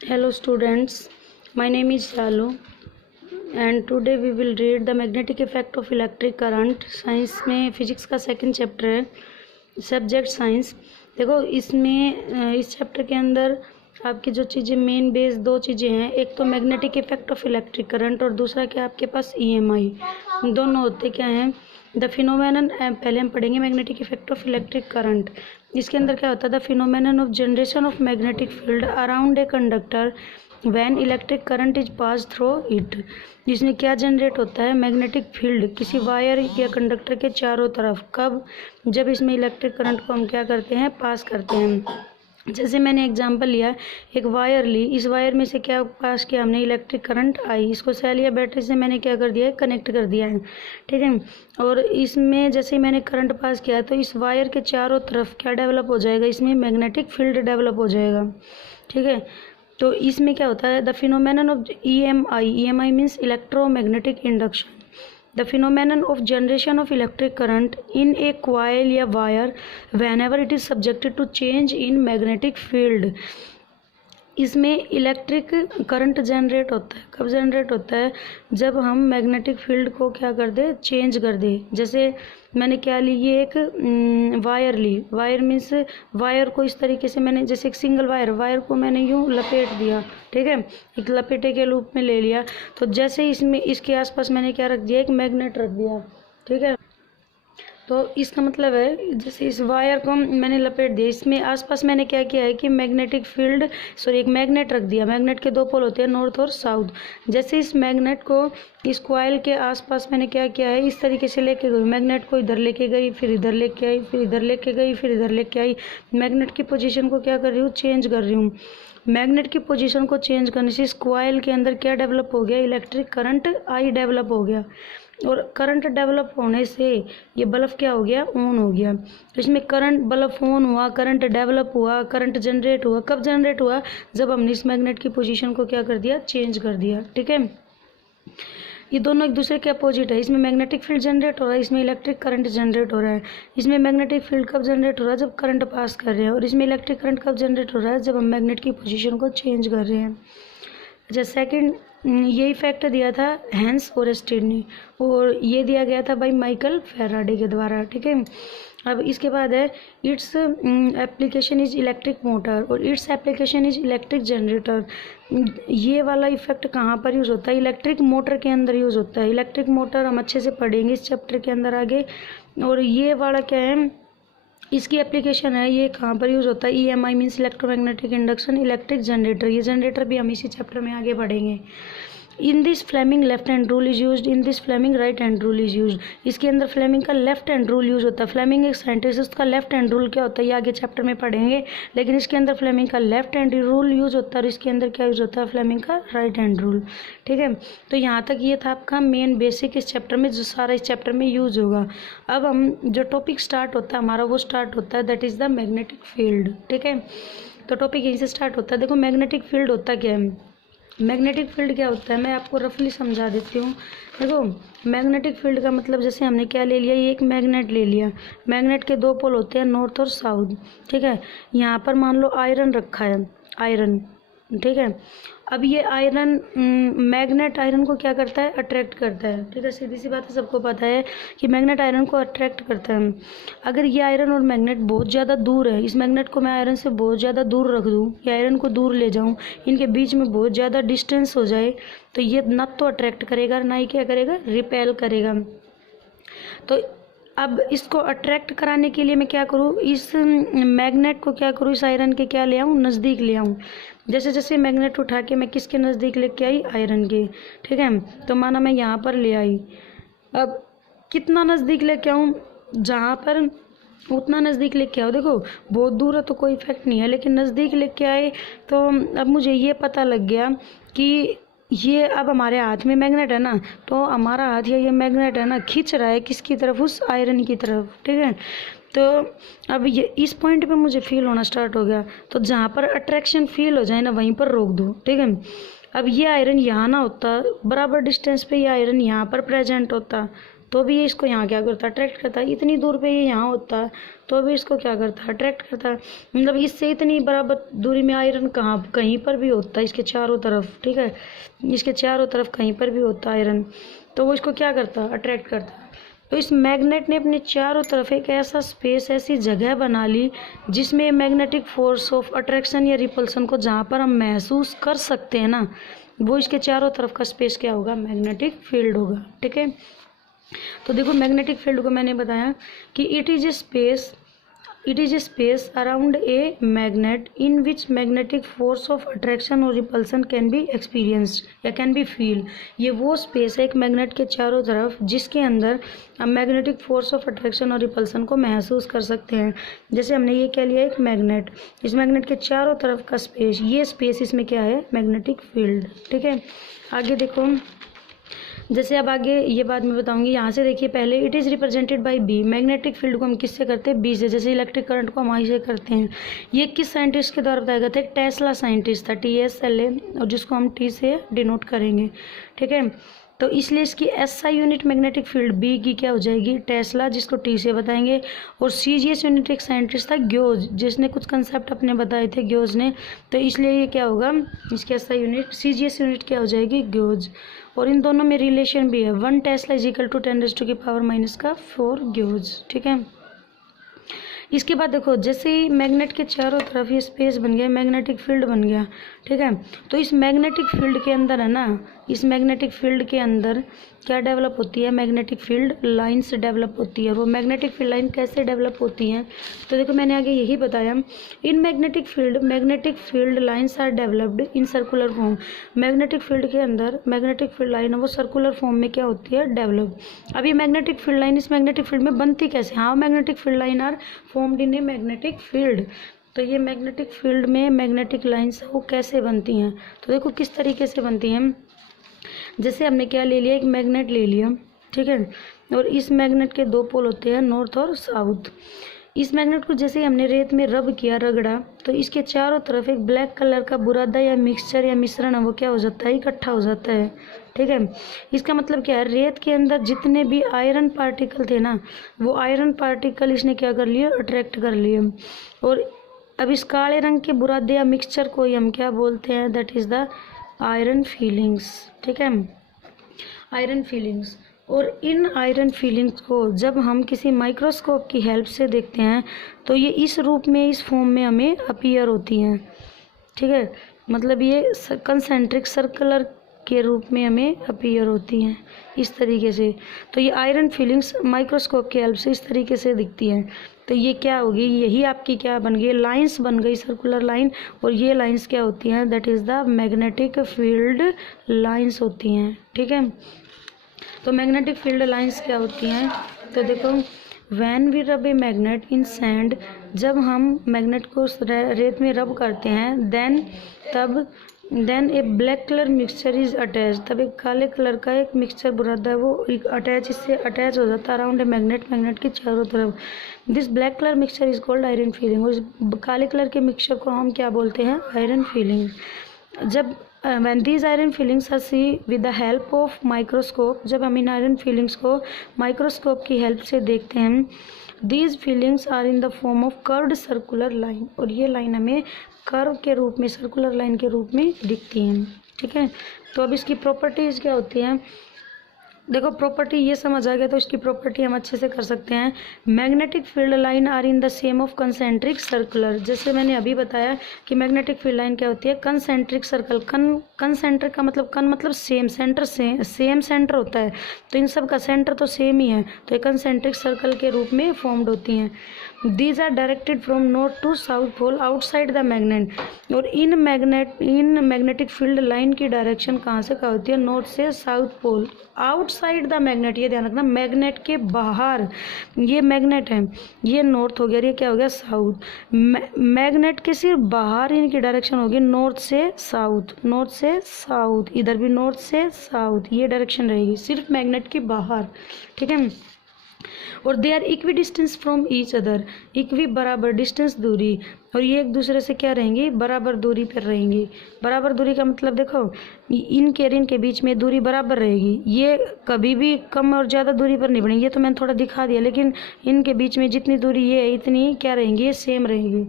Hello students, my name is Shalu and today we will read the magnetic effect of electric current। Science में physics का second chapter है, subject science. देखो इसमें इस chapter के अंदर आपकी जो चीज़ें मेन बेस दो चीज़ें हैं, एक तो magnetic effect of electric current और दूसरा क्या आपके पास ईएमआई। दोनों होते क्या हैं, द फिनोमेनन। पहले हम पढ़ेंगे magnetic effect of electric current. इसके अंदर क्या होता है, the phenomenon of generation of magnetic field around a conductor when electric current is pass through it. इसमें क्या जनरेट होता है, मैग्नेटिक फील्ड किसी वायर या कंडक्टर के चारों तरफ। कब? जब इसमें इलेक्ट्रिक करंट को हम क्या करते हैं, पास करते हैं। जैसे मैंने एग्जांपल लिया, एक वायर ली, इस वायर में से क्या पास किया हमने, इलेक्ट्रिक करंट आई। इसको सेल या बैटरी से मैंने क्या कर दिया है, कनेक्ट कर दिया है, ठीक है। और इसमें जैसे ही मैंने करंट पास किया तो इस वायर के चारों तरफ क्या डेवलप हो जाएगा, इसमें मैग्नेटिक फील्ड डेवलप हो जाएगा, ठीक है। तो इसमें क्या होता है, the phenomenon of EMI. EMI means electromagnetic induction. The phenomenon of generation of electric current in a coil या wire whenever it is subjected to change in magnetic field। इसमें इलेक्ट्रिक करंट जनरेट होता है। कब generate होता है, जब हम magnetic field को क्या कर दे, चेंज कर दे। जैसे मैंने क्या ली, ये एक वायर ली। वायर मीन्स वायर को इस तरीके से मैंने, जैसे एक सिंगल वायर को मैंने यूँ लपेट दिया, ठीक है, एक लपेटे के रूप में ले लिया। तो जैसे इसमें इसके आसपास मैंने क्या रख दिया, एक मैग्नेट रख दिया, ठीक है। तो इसका मतलब है, जैसे इस वायर को मैंने लपेट दिया, इसमें आसपास मैंने क्या किया है कि मैग्नेटिक फील्ड, एक मैग्नेट रख दिया। मैग्नेट के दो पोल होते हैं, नॉर्थ और साउथ। जैसे इस मैग्नेट को इस कॉइल के आसपास मैंने क्या किया है, इस तरीके से लेके गई। मैग्नेट को इधर लेके गई, फिर इधर लेके आई, फिर इधर लेके गई, फिर इधर लेके आई। मैग्नेट की पोजीशन को क्या कर रही हूँ, चेंज कर रही हूँ। मैग्नेट की पोजीशन को चेंज करने से इस कॉइल के अंदर क्या डेवलप हो गया, इलेक्ट्रिक करंट आई डेवलप हो गया। और करंट डेवलप होने से ये बल्ब क्या हो गया, ऑन हो गया। तो इसमें करंट, बल्ब ऑन हुआ, करंट डेवलप हुआ, करंट जनरेट हुआ। कब जनरेट हुआ, जब हमने इस मैग्नेट की पोजीशन को क्या कर दिया, चेंज कर दिया, ठीक है। ये दोनों एक दूसरे के अपोजिट है। इसमें मैग्नेटिक फील्ड जनरेट हो रहा है, इसमें इलेक्ट्रिक करंट जनरेट हो रहा है। इसमें मैग्नेटिक फील्ड कब जनरेट हो रहा है, जब करंट पास कर रहे हैं। और इसमें इलेक्ट्रिक करंट कब जनरेट हो रहा है, जब हम मैग्नेट की पोजीशन को चेंज कर रहे हैं। अच्छा, सेकंड ये इफेक्ट दिया था हैंस ओरेस्टेड ने, और ये दिया गया था भाई माइकल फैराडे के द्वारा, ठीक है। अब इसके बाद है, its application is electric motor और its application is electric generator. ये वाला इफेक्ट कहाँ पर यूज़ होता है, इलेक्ट्रिक मोटर के अंदर यूज़ होता है। इलेक्ट्रिक मोटर हम अच्छे से पढ़ेंगे इस चैप्टर के अंदर आगे। और ये वाला क्या है, इसकी एप्लीकेशन है, ये कहाँ पर यूज़ होता है, EMI means electromagnetic induction, electric generator. ये जनरेटर भी हम इसी चैप्टर में आगे पढ़ेंगे। In this Fleming left hand rule is used, in this Fleming right hand rule is used. इसके अंदर फ्लेमिंग का लेफ्ट हैंड रूल यूज़ होता है। फ्लेमिंग एक साइंटिस्ट, उसका लेफ्ट हैंड रूल क्या होता है ये आगे चैप्टर में पढ़ेंगे, लेकिन इसके अंदर फ्लेमिंग का लेफ्ट हैंड रूल यूज़ होता है और इसके अंदर क्या यूज़ होता है, फ्लेमिंग का राइट हैंड रूल, ठीक है। तो यहाँ तक ये था आपका मेन बेसिक इस चैप्टर में, जो सारा इस चैप्टर में यूज़ होगा। अब हम जो टॉपिक स्टार्ट होता है हमारा, वो स्टार्ट होता है that is the magnetic field, ठीक है। तो टॉपिक यहीं से स्टार्ट होता है। देखो मैग्नेटिक फील्ड होता क्या है, मैग्नेटिक फील्ड क्या होता है, मैं आपको रफली समझा देती हूँ। देखो मैग्नेटिक फील्ड का मतलब, जैसे हमने क्या ले लिया, ये एक मैग्नेट ले लिया। मैग्नेट के दो पोल होते हैं, नॉर्थ और साउथ, ठीक है। यहाँ पर मान लो आयरन रखा है, आयरन, ठीक है। अब ये आयरन, मैग्नेट आयरन को क्या करता है, अट्रैक्ट करता है, ठीक है। सीधी सी बात है, सबको पता है कि मैग्नेट आयरन को अट्रैक्ट करता है। अगर ये आयरन और मैग्नेट बहुत ज़्यादा दूर है, इस मैग्नेट को मैं आयरन से बहुत ज़्यादा दूर रख दूँ या आयरन को दूर ले जाऊँ, इनके बीच में बहुत ज़्यादा डिस्टेंस हो जाए, तो ये ना तो अट्रैक्ट करेगा, ना ही क्या करेगा, रिपेल करेगा। तो अब इसको अट्रैक्ट कराने के लिए मैं क्या करूँ, इस मैग्नेट को क्या करूँ, इस आयरन के क्या ले आऊँ, नज़दीक ले आऊँ। जैसे जैसे मैग्नेट उठा के मैं किसके नज़दीक लेके आई, आयरन के, ठीक है। तो माना मैं यहाँ पर ले आई, अब कितना नज़दीक लेके आऊँ, जहाँ पर उतना नज़दीक लेके आओ। देखो बहुत दूर है तो कोई इफेक्ट नहीं है, लेकिन नज़दीक लेके आए तो अब मुझे ये पता लग गया कि ये अब हमारे हाथ में मैग्नेट है ना, तो हमारा हाथ या ये मैग्नेट है ना, खींच रहा है किसकी तरफ, उस आयरन की तरफ, ठीक है। तो अब ये इस पॉइंट पे मुझे फील होना स्टार्ट हो गया, तो जहाँ पर अट्रैक्शन फील हो जाए ना, वहीं पर रोक दो, ठीक है। अब ये आयरन यहाँ ना होता, बराबर डिस्टेंस पे ये आयरन यहाँ पर प्रेजेंट होता, तो भी ये इसको यहाँ क्या करता है, अट्रैक्ट करता है। इतनी दूर पे ये यहाँ होता है तो भी इसको क्या करता है, अट्रैक्ट करता है। मतलब इससे इतनी बराबर दूरी में आयरन कहाँ, कहीं पर भी होता है इसके चारों तरफ, ठीक है, इसके चारों तरफ कहीं पर भी होता है आयरन, तो वो इसको क्या करता है, अट्रैक्ट करता है। तो इस मैग्नेट ने अपने चारों तरफ एक ऐसा स्पेस, ऐसी जगह बना ली जिसमें मैग्नेटिक फोर्स ऑफ अट्रैक्शन या रिपल्सन को जहाँ पर हम महसूस कर सकते हैं ना, वो इसके चारों तरफ का स्पेस क्या होगा, मैग्नेटिक फील्ड होगा। ठीक है, तो देखो मैग्नेटिक फील्ड को मैंने बताया कि it is a space around a magnet in which magnetic force of attraction और रिपल्सन कैन बी एक्सपीरियंस्ड या कैन बी फील। ये वो स्पेस है एक मैग्नेट के चारों तरफ जिसके अंदर हम मैग्नेटिक फोर्स ऑफ अट्रैक्शन और रिपल्सन को महसूस कर सकते हैं। जैसे हमने ये कह लिया एक मैग्नेट, इस मैग्नेट के चारों तरफ का स्पेस, ये स्पेस इसमें क्या है, मैग्नेटिक फील्ड। ठीक है, आगे देखो, जैसे अब आगे ये बात मैं बताऊंगी। यहाँ से देखिए पहले it is represented by B, magnetic field को हम किससे करते हैं, बी से। जैसे इलेक्ट्रिक करंट को हम आई से करते हैं। ये किस साइंटिस्ट के द्वारा बताया गया था, एक टेस्ला साइंटिस्ट था, TSLA, और जिसको हम T से डिनोट करेंगे। ठीक है, तो इसलिए इसकी SI unit magnetic field B की क्या हो जाएगी, टेस्ला, जिसको T से बताएंगे। और CGS यूनिट एक साइंटिस्ट था ग्योज, जिसने कुछ कंसेप्ट अपने बताए थे ग्योज ने, तो इसलिए ये क्या होगा, इसकी SI यूनिट, CGS यूनिट क्या हो जाएगी, ग्योज। और इन दोनों में रिलेशन भी है, 1 टेस्ला इज इक्वल टू 10⁻⁻⁴ ग्योज। ठीक है, इसके बाद देखो, जैसे ही मैग्नेट के चारों तरफ ये स्पेस बन गया, मैग्नेटिक फील्ड बन गया। ठीक है, तो इस मैग्नेटिक फील्ड के अंदर है ना, इस मैग्नेटिक फील्ड के अंदर क्या डेवलप होती है, मैग्नेटिक फील्ड लाइंस डेवलप होती है। वो मैग्नेटिक फील्ड लाइन कैसे डेवलप होती हैं, तो देखो मैंने आगे यही बताया, in magnetic field lines are developed in circular form. Magnetic field के अंदर मैग्नेटिक फील्ड लाइन है वो सर्कुलर फॉर्म में क्या होती है, डेवलप। अब ये मैग्नेटिक फील्ड लाइन इस मैग्नेटिक फील्ड में बनती कैसे, हाँ, magnetic field line are formed in a magnetic field. तो ये मैग्नेटिक फील्ड में मैग्नेटिक लाइंस वो कैसे बनती हैं, तो देखो किस तरीके से बनती हैं। जैसे हमने क्या ले लिया, एक मैग्नेट ले लिया, ठीक है, और इस मैग्नेट के दो पोल होते हैं, नॉर्थ और साउथ। इस मैग्नेट को जैसे हमने रेत में रब किया, रगड़ा, तो इसके चारों तरफ एक ब्लैक कलर का बुरादा या मिक्सचर या मिश्रण है वो क्या हो जाता है, इकट्ठा हो जाता है। ठीक है, इसका मतलब क्या है, रेत के अंदर जितने भी आयरन पार्टिकल थे ना, वो आयरन पार्टिकल इसने क्या कर लिए, अट्रैक्ट कर लिए। और अब इस काले रंग के बुरादे या मिक्सचर को हम क्या बोलते हैं, that is the iron feelings. ठीक है, आयरन फीलिंग्स। और इन आयरन फीलिंग्स को जब हम किसी माइक्रोस्कोप की हेल्प से देखते हैं तो ये इस रूप में, इस फॉर्म में हमें अपीयर होती हैं। ठीक है, मतलब ये कंसेंट्रिक सर्कुलर के रूप में हमें अपीयर होती हैं इस तरीके से। तो ये आयरन फीलिंग्स माइक्रोस्कोप की हेल्प से इस तरीके से दिखती हैं। तो ये क्या होगी, यही आपकी क्या बन गई, लाइंस बन गई, सर्कुलर लाइन। और ये लाइंस क्या होती हैं, that is the magnetic field lines होती हैं। ठीक है, तो मैग्नेटिक फील्ड लाइंस क्या होती हैं, तो देखो, व्हेन वी रब ए मैग्नेट इन सैंड, जब हम मैग्नेट को रेत में रब करते हैं, then a black colour mixture is attach, तब एक काले कलर का एक मिक्सचर बुरादा है वो इससे अटैच हो जाता है अराउंड ए मैग्नेट के चारों तरफ। This black colour mixture is called iron feeling. और इस काले कलर के मिक्सचर को हम क्या बोलते हैं, आयरन फीलिंग। जब when these iron fillings are seen with the help of microscope, जब हम इन आयरन फीलिंग्स को माइक्रोस्कोप की हेल्प से देखते हैं, these fillings are in the form of curved circular line, और ये लाइन हमें कर्व के रूप में, सर्कुलर लाइन के रूप में दिखती हैं। ठीक है, तो अब इसकी प्रॉपर्टीज़ क्या होती हैं, देखो प्रॉपर्टी ये समझ आ गया तो इसकी प्रॉपर्टी हम अच्छे से कर सकते हैं। Magnetic field line are in the same of concentric circular, जैसे मैंने अभी बताया कि मैग्नेटिक फील्ड लाइन क्या होती है, कंसेंट्रिक सर्कल। कंसेंट्रिक का मतलब कन मतलब सेम, सेंटर से सेम सेंटर होता है, तो इन सब का सेंटर तो सेम ही है, तो ये कंसेंट्रिक सर्कल के रूप में फॉर्म्ड होती हैं। These are directed from north to south pole outside the magnet. और इन मैग्नेटिक फील्ड लाइन की डायरेक्शन कहाँ से कहाँ होती है, नॉर्थ से south pole, outside the magnet. ये ध्यान रखना, मैग्नेट के बाहर, ये मैग्नेट है, ये नॉर्थ हो गया, ये क्या हो गया, साउथ। मैग्नेट के सिर्फ बाहर इनकी डायरेक्शन होगी नॉर्थ से साउथ, नॉर्थ से साउथ, इधर भी नॉर्थ से साउथ, ये डायरेक्शन रहेगी सिर्फ मैग्नेट के बाहर। ठीक है, और they are equi distance from each other, equi बराबर डिस्टेंस दूरी, और ये एक दूसरे से क्या रहेंगी, बराबर दूरी पर रहेंगी। बराबर दूरी का मतलब देखो इनके और इनके बीच में दूरी बराबर रहेगी, ये कभी भी कम और ज़्यादा दूरी पर नहीं बढ़ेंगी। ये तो मैंने थोड़ा दिखा दिया, लेकिन इनके बीच में जितनी दूरी ये है इतनी क्या रहेंगी, ये सेम रहेगी,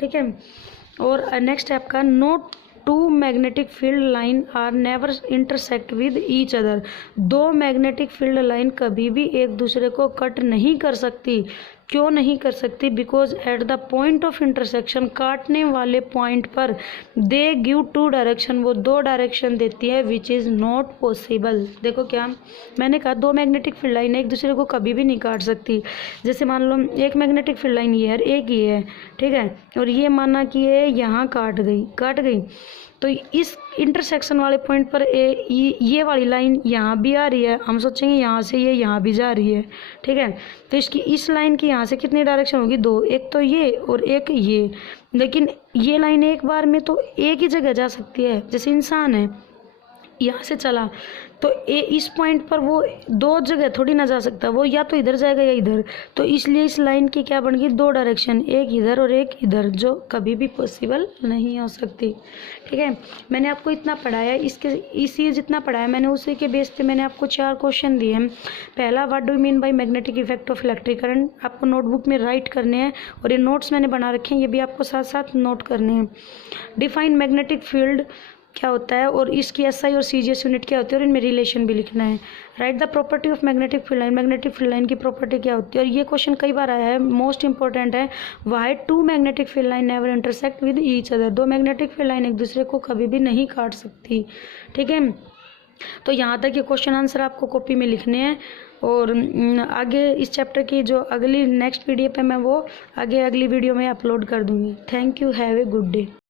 ठीक है। और नेक्स्ट है आपका note two magnetic field line are never intersect with each other, दो मैग्नेटिक फील्ड लाइन कभी भी एक दूसरे को कट नहीं कर सकती। क्यों नहीं कर सकती, because at the point of intersection, काटने वाले पॉइंट पर दे गिव टू डायरेक्शन, वो दो डायरेक्शन देती है, विच इज़ नॉट पॉसिबल। देखो क्या मैंने कहा, दो मैग्नेटिक फील्ड लाइन एक दूसरे को कभी भी नहीं काट सकती। जैसे मान लो एक मैग्नेटिक फील्ड लाइन ये है, एक ही है, ठीक है, और ये माना कि ये यहाँ काट गई, तो इस इंटरसेक्शन वाले पॉइंट पर ये वाली लाइन यहाँ भी आ रही है, हम सोचेंगे यहाँ से ये यहाँ भी जा रही है, ठीक है। तो इसकी इस लाइन की यहाँ से कितनी डायरेक्शन होगी, दो, एक तो ये और एक ये, लेकिन ये लाइन एक बार में तो एक ही जगह जा सकती है। जैसे इंसान है, यहाँ से चला तो इस पॉइंट पर वो दो जगह थोड़ी ना जा सकता, वो या तो इधर जाएगा या इधर, तो इसलिए इस लाइन की क्या बन गई, दो डायरेक्शन, एक इधर और एक इधर, जो कभी भी पॉसिबल नहीं हो सकती, ठीक है। मैंने आपको इतना पढ़ाया, इसी जितना पढ़ाया मैंने उसी के बेस पे मैंने आपको 4 क्वेश्चन दिए हैं। पहला, what do you mean by magnetic effect of electric current, आपको नोटबुक में राइट करने हैं, और ये नोट्स मैंने बना रखे हैं, ये भी आपको साथ साथ नोट करने हैं। डिफाइन मैग्नेटिक फील्ड क्या होता है, और इसकी एसआई और सीजीएस यूनिट क्या होती है, और इनमें रिलेशन भी लिखना है। Right the property of magnetic field line, magnetic field line की प्रॉपर्टी क्या होती है, और ये क्वेश्चन कई बार आया है, मोस्ट इंपॉर्टेंट है। Why two magnetic field line never intersect with each other, दो मैग्नेटिक फील्ड लाइन एक दूसरे को कभी भी नहीं काट सकती, ठीक है। तो यहाँ तक ये क्वेश्चन आंसर आपको कॉपी में लिखने हैं, और आगे इस चैप्टर की जो अगली नेक्स्ट पीडीएफ है मैं वो आगे अगली वीडियो में अपलोड कर दूँगी। Thank you, have a good day.